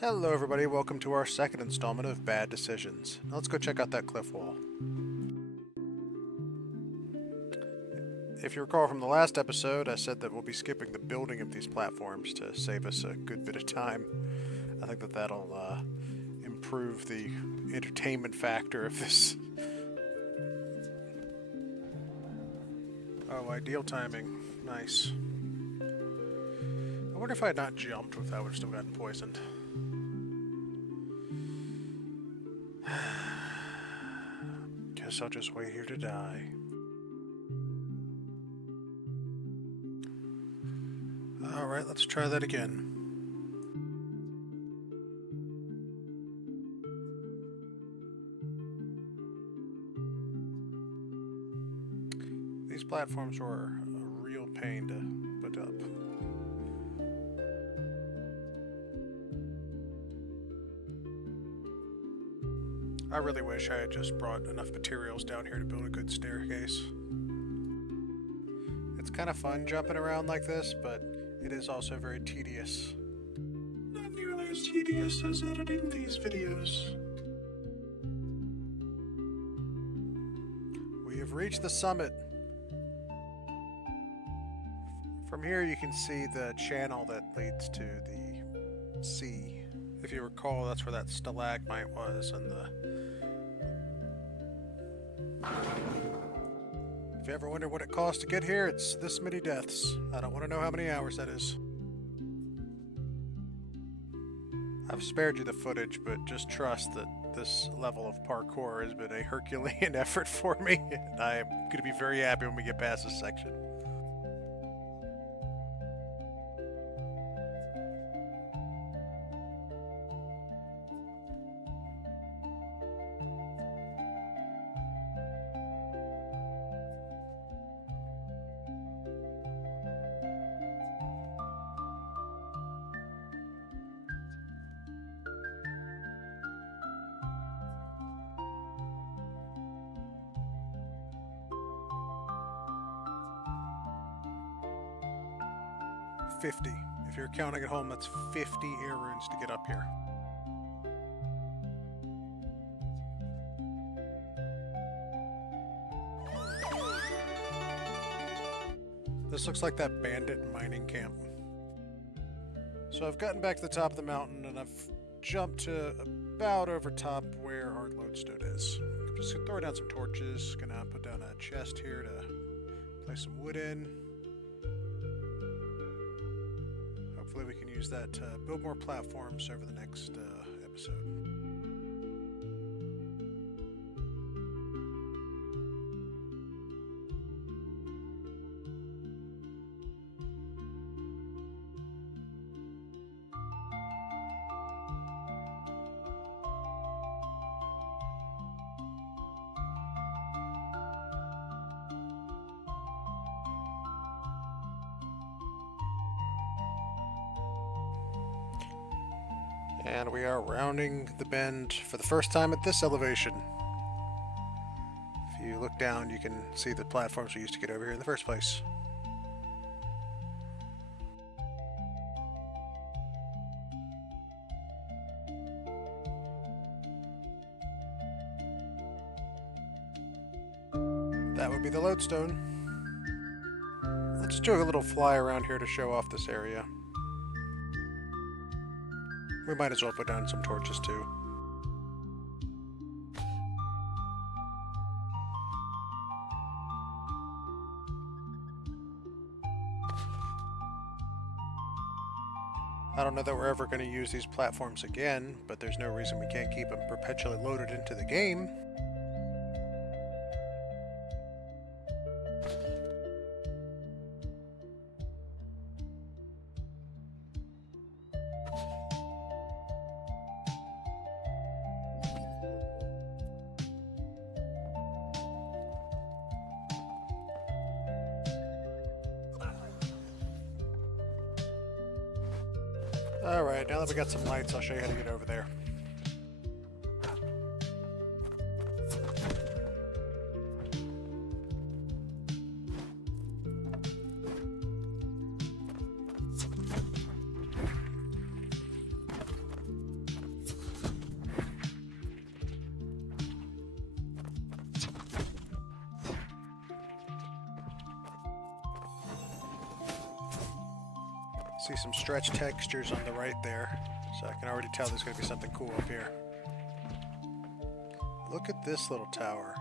Hello everybody, welcome to our second installment of Bad Decisions. Now let's go check out that cliff wall. If you recall from the last episode, I said that we'll be skipping the building of these platforms to save us a good bit of time. I think that that'll improve the entertainment factor of this. Oh, ideal timing. Nice. I wonder if I had not jumped if I would have still gotten poisoned. Guess I'll just wait here to die. Alright, let's try that again. These platforms were a real pain to put up. I really wish I had just brought enough materials down here to build a good staircase. It's kind of fun jumping around like this, but it is also very tedious. Not nearly as tedious as editing these videos. We have reached the summit. From here you can see the channel that leads to the sea. If you recall, that's where that stalagmite was, and if you ever wonder what it costs to get here, it's this many deaths. I don't want to know how many hours that is. I've spared you the footage, but just trust that this level of parkour has been a Herculean effort for me, and I am going to be very happy when we get past this section. $50. If you're counting at home, that's 50 air runes to get up here. This looks like that bandit mining camp. So I've gotten back to the top of the mountain and I've jumped to about over top where our lodestone is. I'm just gonna throw down some torches, gonna put down a chest here to place some wood in. Hopefully we can use that to build more platforms over the next episode. And we are rounding the bend for the first time at this elevation. If you look down, you can see the platforms we used to get over here in the first place. That would be the lodestone. Let's do a little fly around here to show off this area. We might as well put down some torches too. I don't know that we're ever going to use these platforms again, but there's no reason we can't keep them perpetually loaded into the game. Alright, now that we got some lights, I'll show you how to get over there. See some stretch textures on the right there, so I can already tell there's going to be something cool up here. Look at this little tower.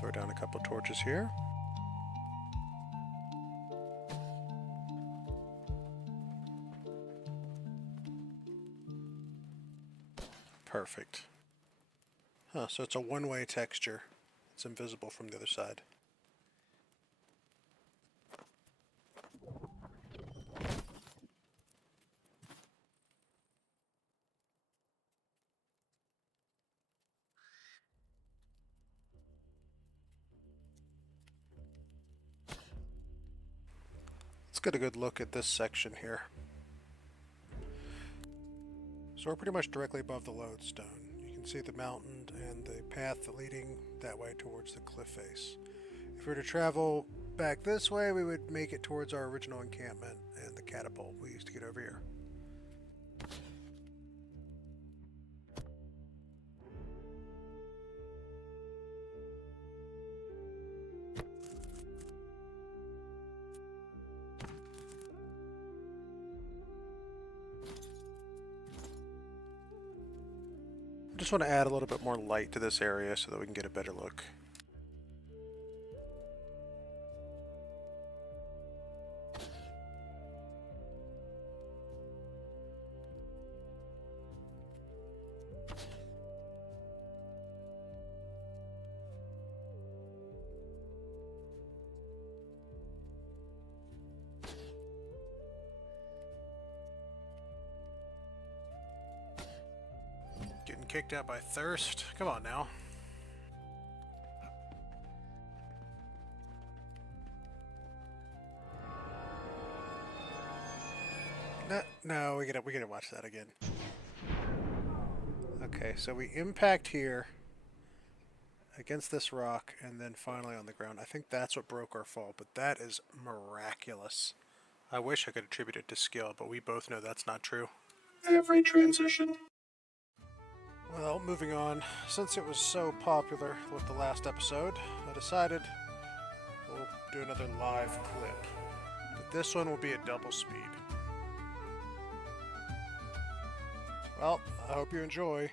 Throw down a couple torches here. Perfect. Huh, so it's a one-way texture. It's invisible from the other side. Let's get a good look at this section here. So we're pretty much directly above the lodestone. You can see the mountain and the path leading that way towards the cliff face. If we were to travel back this way, we would make it towards our original encampment and the catapult we used to get over here. I just want to add a little bit more light to this area so that we can get a better look. Getting kicked out by thirst? Come on now. No, we gotta watch that again. Okay, so we impact here against this rock and then finally on the ground. I think that's what broke our fall, but that is miraculous. I wish I could attribute it to skill, but we both know that's not true. Every transition. Well, moving on. Since it was so popular with the last episode, I decided we'll do another live clip. But this one will be at double speed. Well, I hope you enjoy.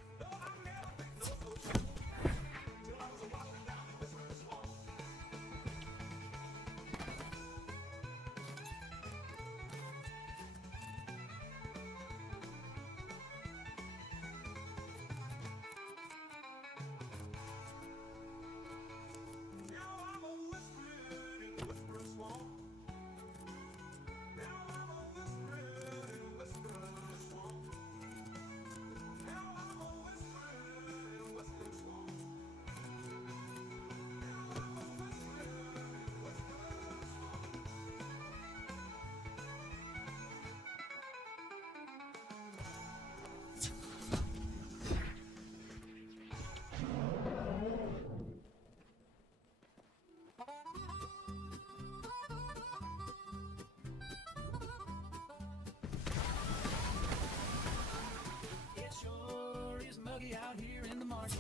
Out here in the marshes.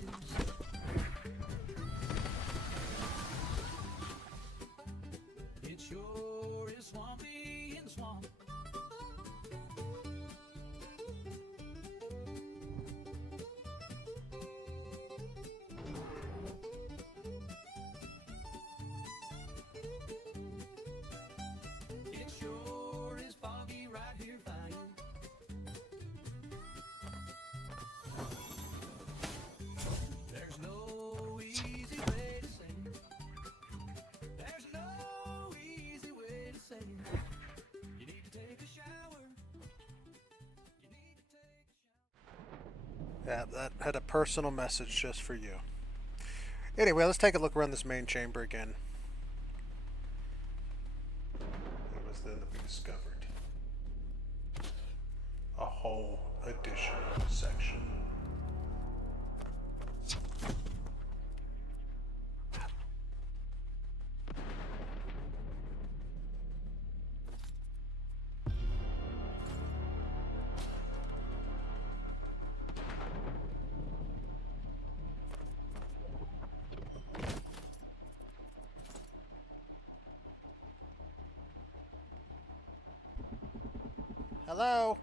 It sure is swampy in the swamp. It sure is foggy right here by you. Yeah, that had a personal message just for you. Anyway, let's take a look around this main chamber again. It was then that we discovered a whole additional section. Hello?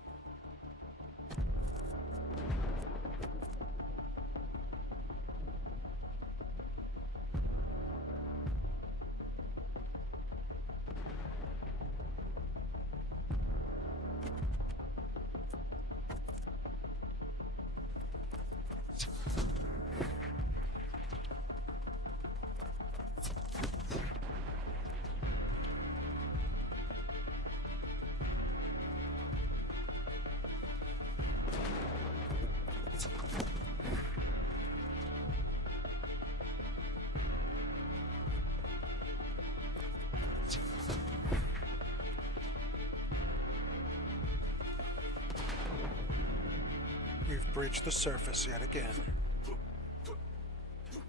We've breached the surface yet again.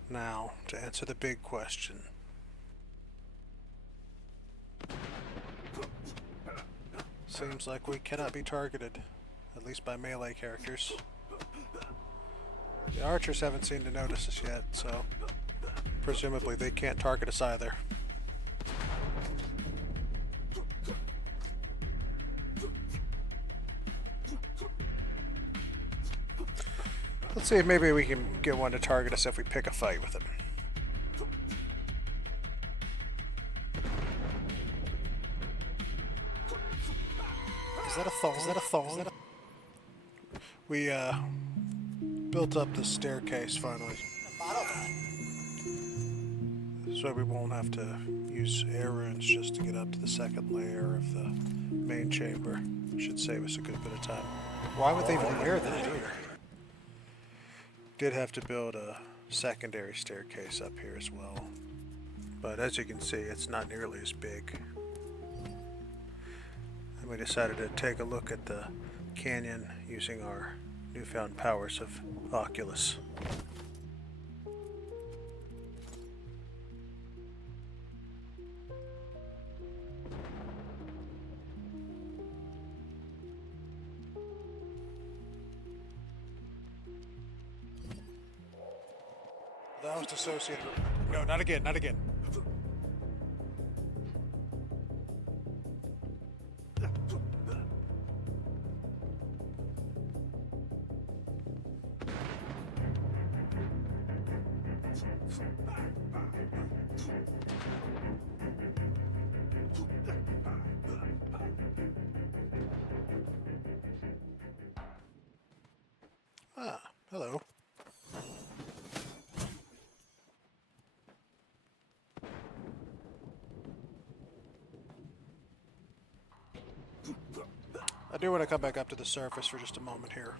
Now, to answer the big question. Seems like we cannot be targeted, at least by melee characters. The archers haven't seemed to notice us yet, so presumably they can't target us either. Let's see if maybe we can get one to target us if we pick a fight with it. Is that a thong? Is that a thong? Is that a... We built up the staircase finally. So we won't have to use air runes just to get up to the second layer of the main chamber. Should save us a good bit of time. Why would they even wear that here? Did have to build a secondary staircase up here as well. But as you can see, it's not nearly as big. And we decided to take a look at the canyon using our newfound powers of Oculus. That was dissociated. No, not again, not again. Ah, hello. I do want to come back up to the surface for just a moment here.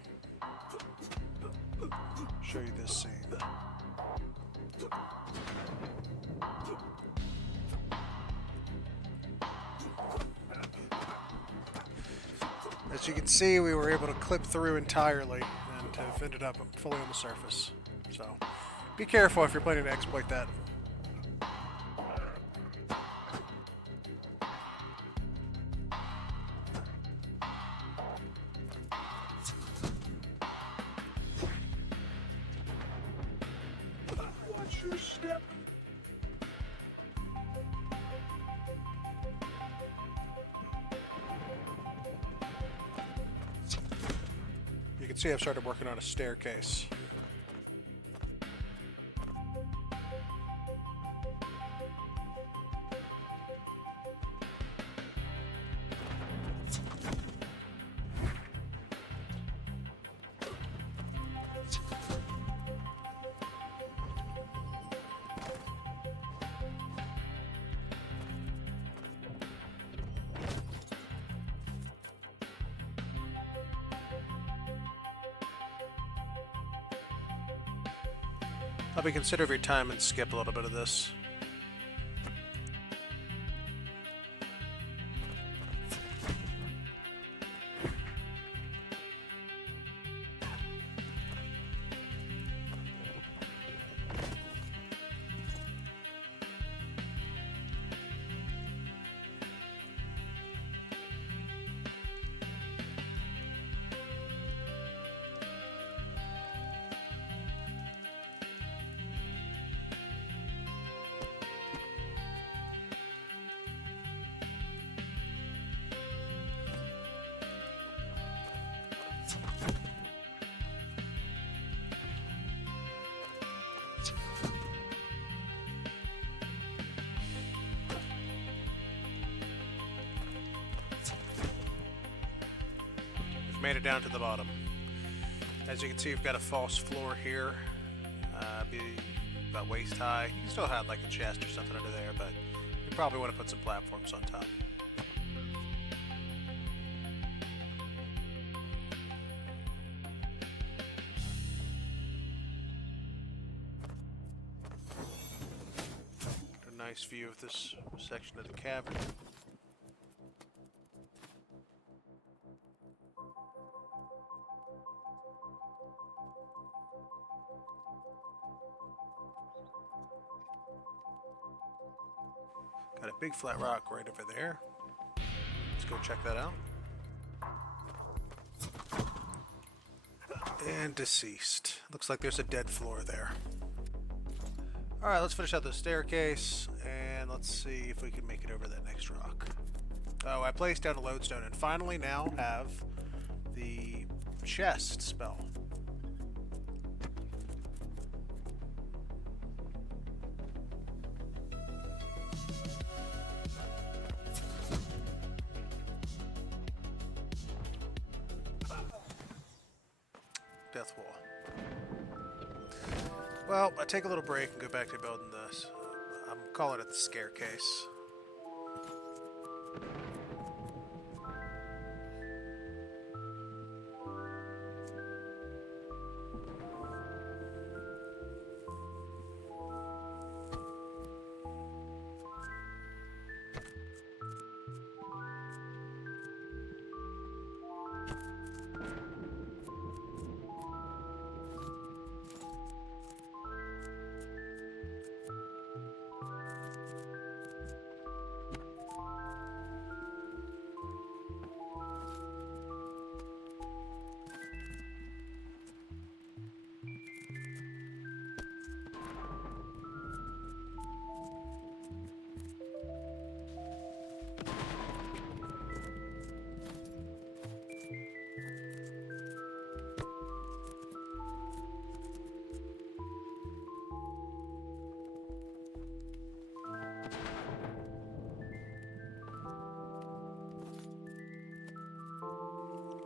Show you this scene. As you can see, we were able to clip through entirely and have ended up fully on the surface. So, be careful if you're planning to exploit that. Watch your step. You can see I've started working on a staircase. I'll be considerate of your time and skip a little bit of this. we've made it down to the bottom. As you can see, we've got a false floor here. Be about waist high. You can still have like a chest or something under there, but you probably want to put some platforms on top. Got a nice view of this section of the cavern. Got a big flat rock right over there. Let's go check that out. And deceased. Looks like there's a dead floor there. Alright, let's finish out the staircase, and let's see if we can make it over that next rock. Oh, I placed down a lodestone, and finally now have the chest spell. Death wall. Well, I take a little break and go back to building this. I'm calling it the staircase.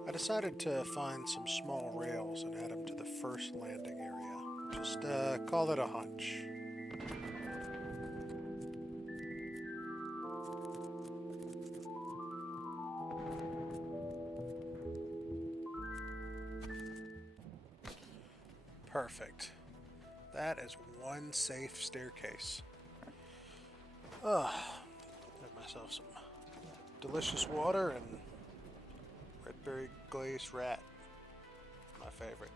I decided to find some small rails and add them to the first landing area. Just call it a hunch. Perfect. That is one safe staircase. Got myself some delicious water and red berry glazed rat. My favorite.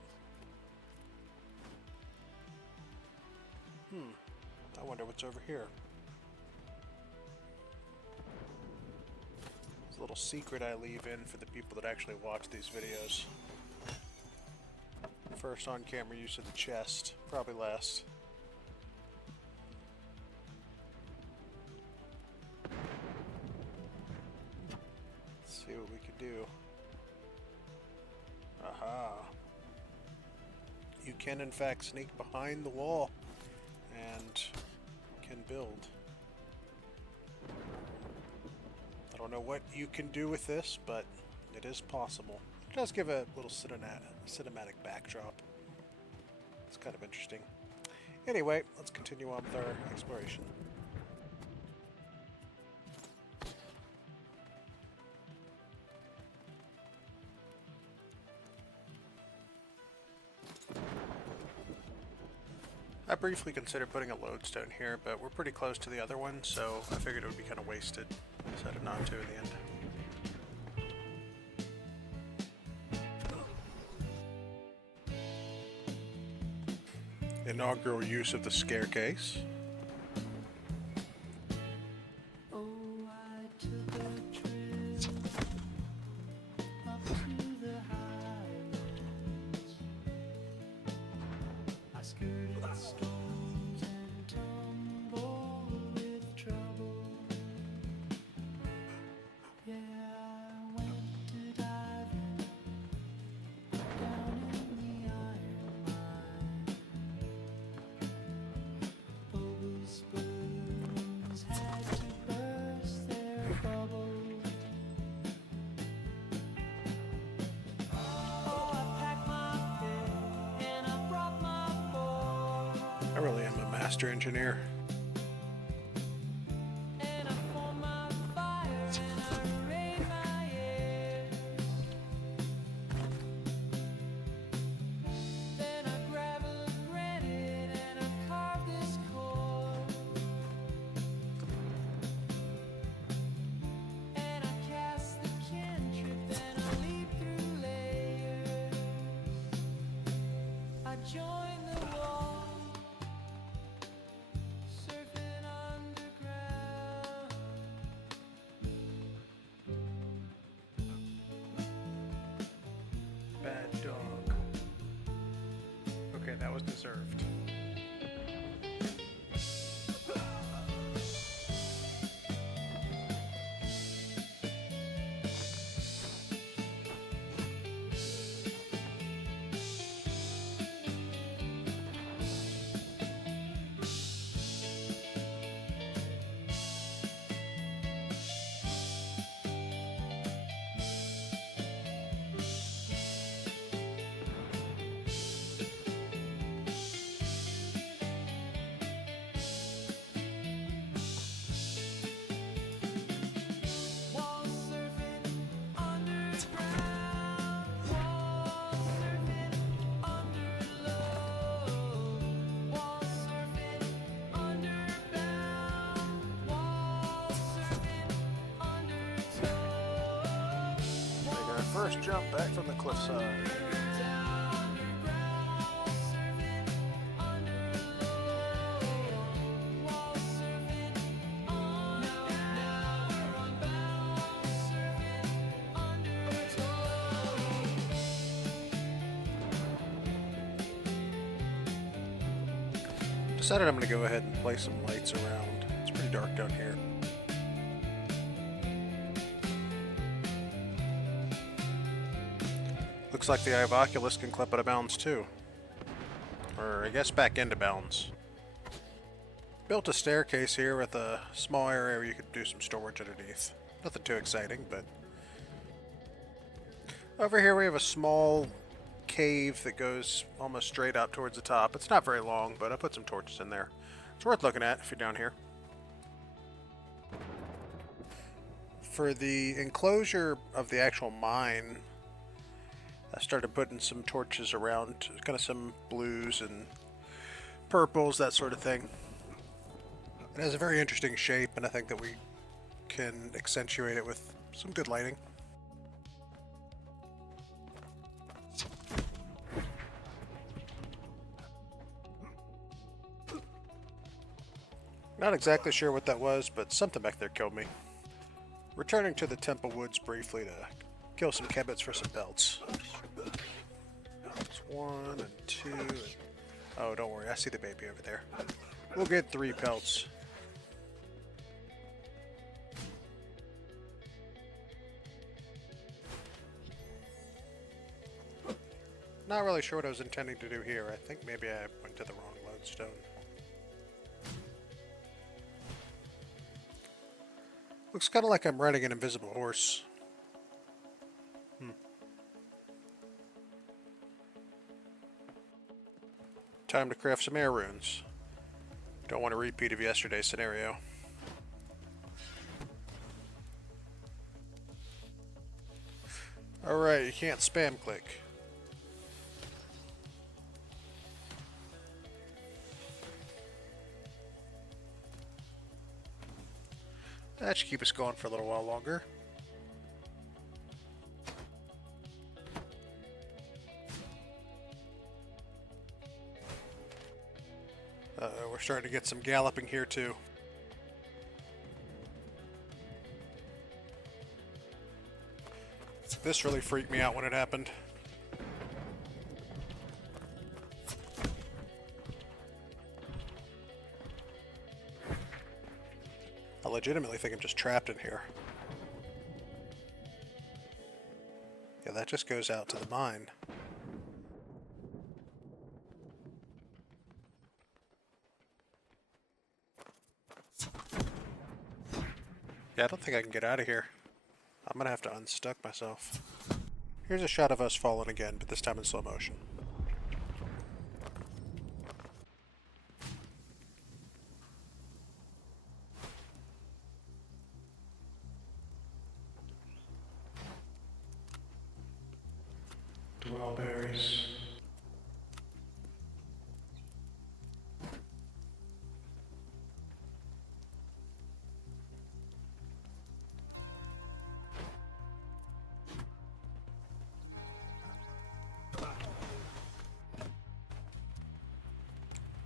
I wonder what's over here. It's a little secret I leave in for the people that actually watch these videos. First on camera use of the chest, probably last. Let's see what we can do. Aha. You can in fact sneak behind the wall and can build. I don't know what you can do with this, but it is possible. It does give a little cinematic backdrop. It's kind of interesting. Anyway, let's continue on with our exploration. I briefly considered putting a lodestone here, but we're pretty close to the other one, so I figured it would be kind of wasted. I decided not to in the end. Inaugural use of the staircase. I really am a master engineer. Bad dog. Okay, that was deserved. First jump back from the cliffside. Decided I'm going to go ahead and place some lights around. It's pretty dark down here. Looks like the Ivoculus can clip out of bounds too. Or I guess back into bounds. Built a staircase here with a small area where you could do some storage underneath. Nothing too exciting, but... Over here we have a small cave that goes almost straight up towards the top. It's not very long, but I put some torches in there. It's worth looking at if you're down here. For the enclosure of the actual mine, I started putting some torches around, kind of some blues and purples, that sort of thing. It has a very interesting shape, and I think that we can accentuate it with some good lighting. Not exactly sure what that was, but something back there killed me. Returning to the Temple Woods briefly to kill some kebits for some pelts. That's 1 and 2. And... Oh, don't worry, I see the baby over there. We'll get 3 pelts. Not really sure what I was intending to do here. I think maybe I went to the wrong lodestone. Looks kind of like I'm riding an invisible horse. Time to craft some air runes. Don't want a repeat of yesterday's scenario. Alright, you can't spam click. That should keep us going for a little while longer. We're starting to get some galloping here too. This really freaked me out when it happened. I legitimately think I'm just trapped in here. Yeah, that just goes out to the mine. Yeah, I don't think I can get out of here. I'm gonna have to unstuck myself. Here's a shot of us falling again, but this time in slow motion. Dwellberries.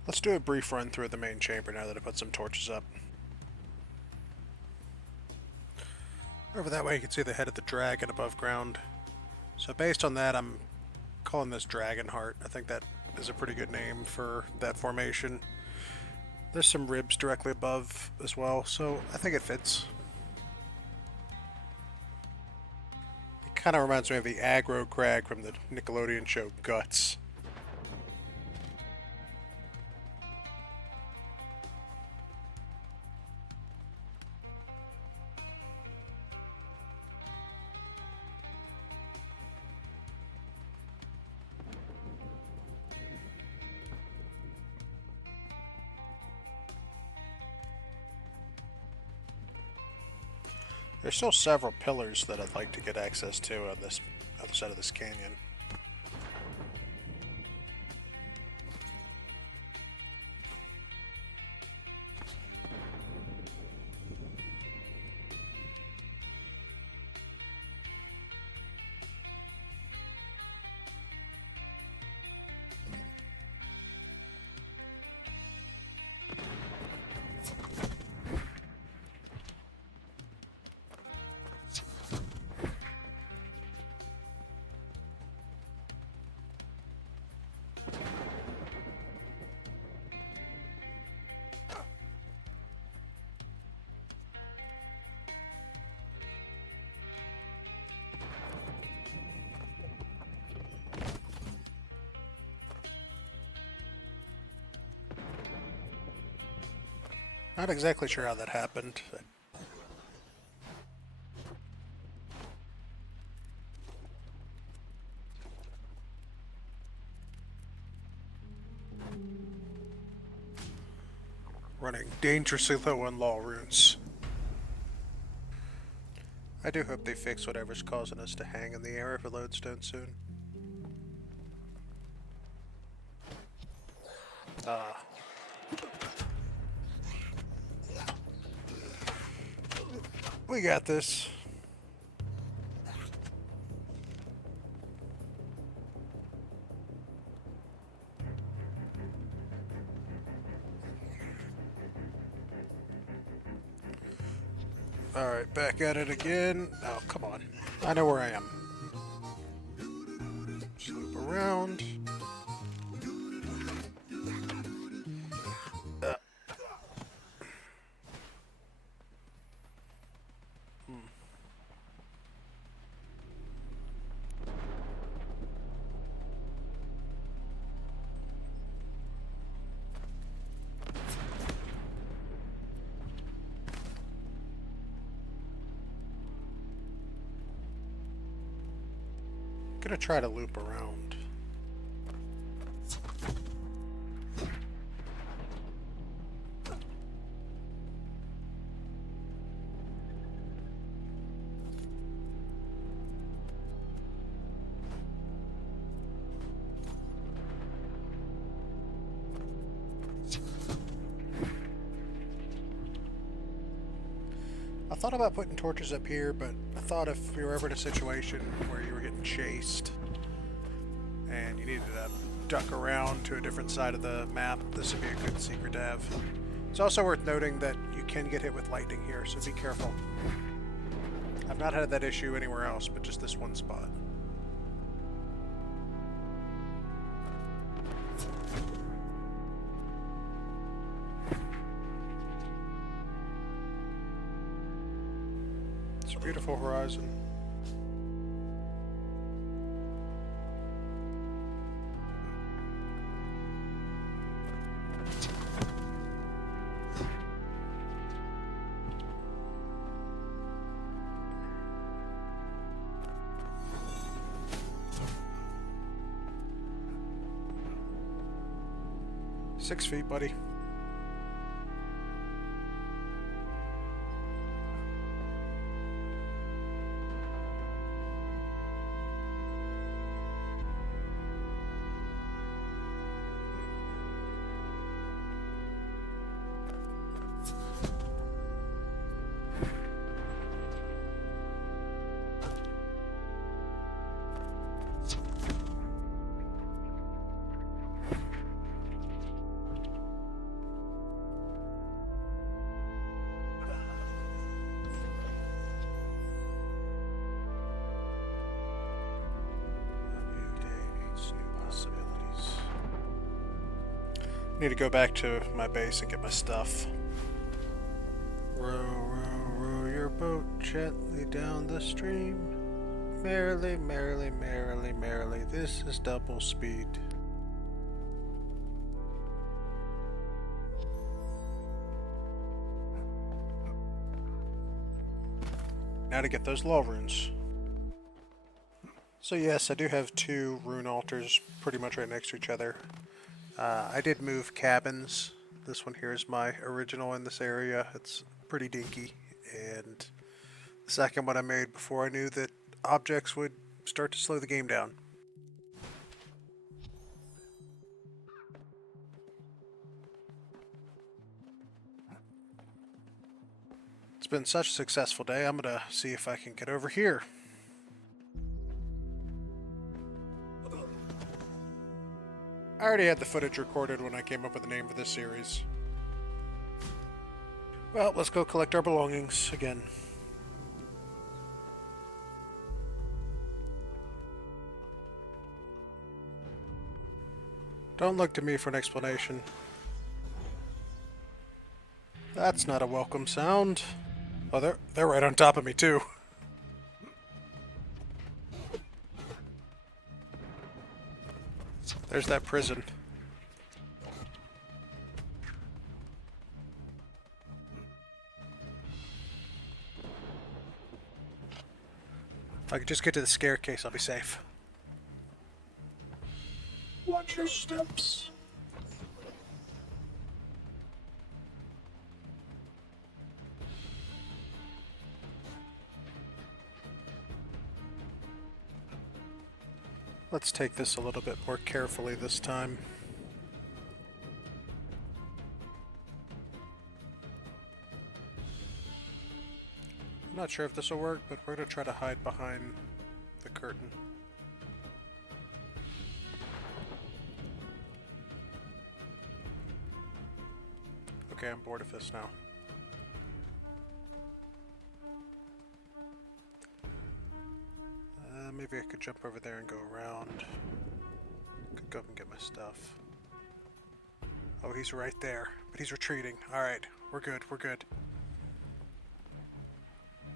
Let's do a brief run through the main chamber now that I put some torches up. Over that way you can see the head of the dragon above ground. So based on that, I'm calling this Dragonheart. I think that is a pretty good name for that formation. There's some ribs directly above as well, so I think it fits. It kind of reminds me of the aggro crag from the Nickelodeon show Guts. There's still several pillars that I'd like to get access to on this other side of this canyon. Not exactly sure how that happened. Running dangerously low on law runes. I do hope they fix whatever's causing us to hang in the air for lodestone soon. We got this. Alright, back at it again. Oh, come on. I know where I am. Just loop around. Gonna try to loop around. I thought about putting torches up here, but I thought if we were ever in a situation where you were getting chased and you needed to duck around to a different side of the map, this would be a good secret to have. It's also worth noting that you can get hit with lightning here, so be careful. I've not had that issue anywhere else, but just this one spot. It's a beautiful horizon. Six feet, buddy. Need to go back to my base and get my stuff. Row, row, row your boat gently down the stream. Merrily, merrily, merrily, merrily, this is double speed. Now to get those law runes. So yes, I do have 2 rune altars pretty much right next to each other. I did move cabins. This one here is my original in this area. It's pretty dinky. And the second one I made before I knew that objects would start to slow the game down. It's been such a successful day, I'm gonna see if I can get over here. I already had the footage recorded when I came up with the name for this series. Well, let's go collect our belongings again. Don't look to me for an explanation. That's not a welcome sound. Oh, they're right on top of me too. There's that prison. If I could just get to the staircase, I'll be safe. Watch your steps. Let's take this a little bit more carefully this time. I'm not sure if this will work, but we're going to try to hide behind the curtain. Okay, I'm bored of this now. Maybe I could jump over there and go around. Could go up and get my stuff. Oh, he's right there, but he's retreating. Alright, we're good, we're good.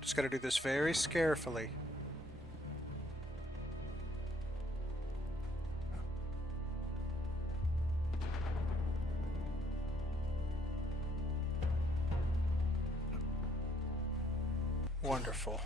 Just gotta do this very carefully. Wonderful.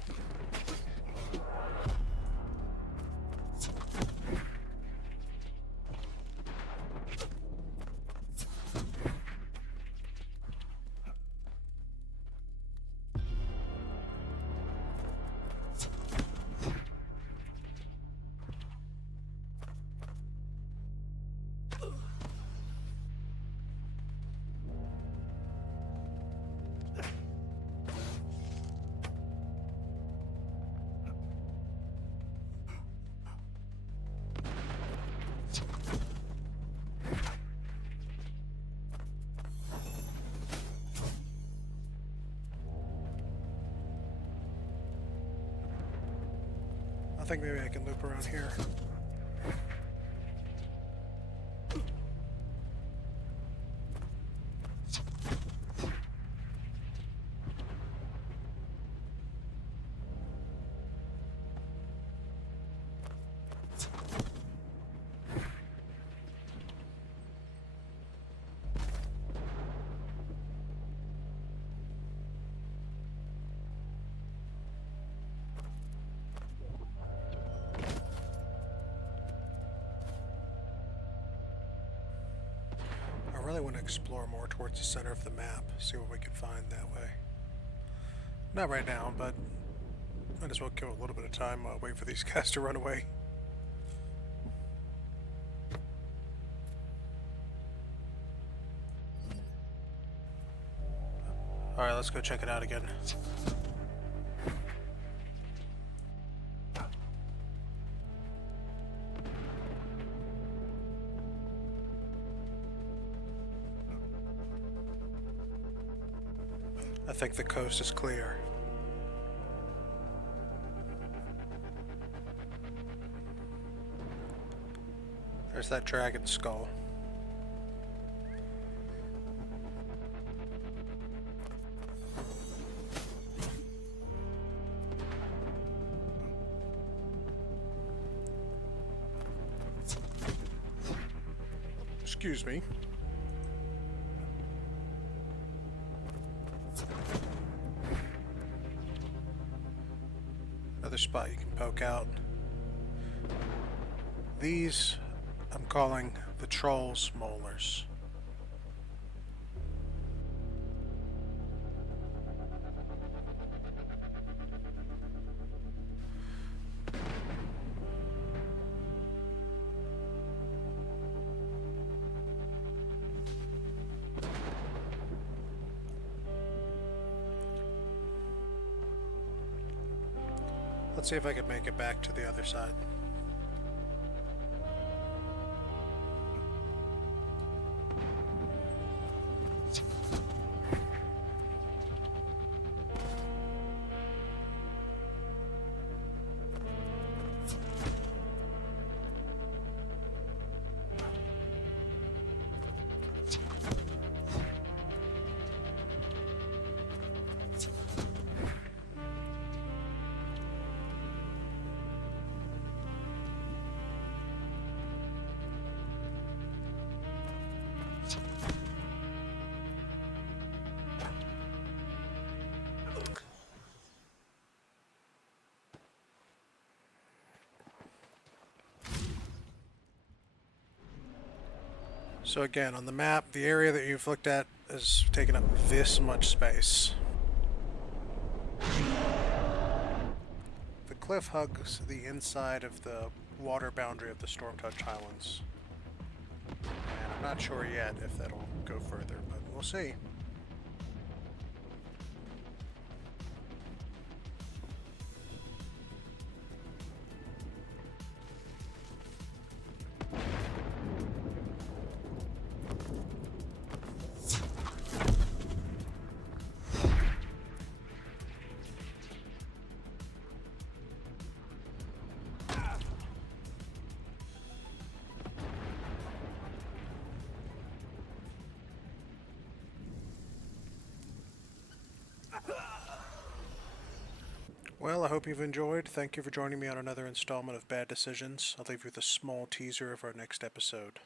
I think maybe I can loop around here. I really want to explore more towards the center of the map, see what we can find that way. Not right now, but might as well kill a little bit of time while I wait for these guys to run away. Alright, let's go check it out again. I think the coast is clear. There's that dragon skull. Excuse me. Another spot you can poke out. These I'm calling the Trolls Molars. Let's see if I can make it back to the other side. So again, on the map, the area that you've looked at is taking up this much space. The cliff hugs the inside of the water boundary of the Stormtouched Highlands. And I'm not sure yet if that'll go further, but we'll see. Well, I hope you've enjoyed. Thank you for joining me on another installment of Bad Decisions. I'll leave you with a small teaser of our next episode.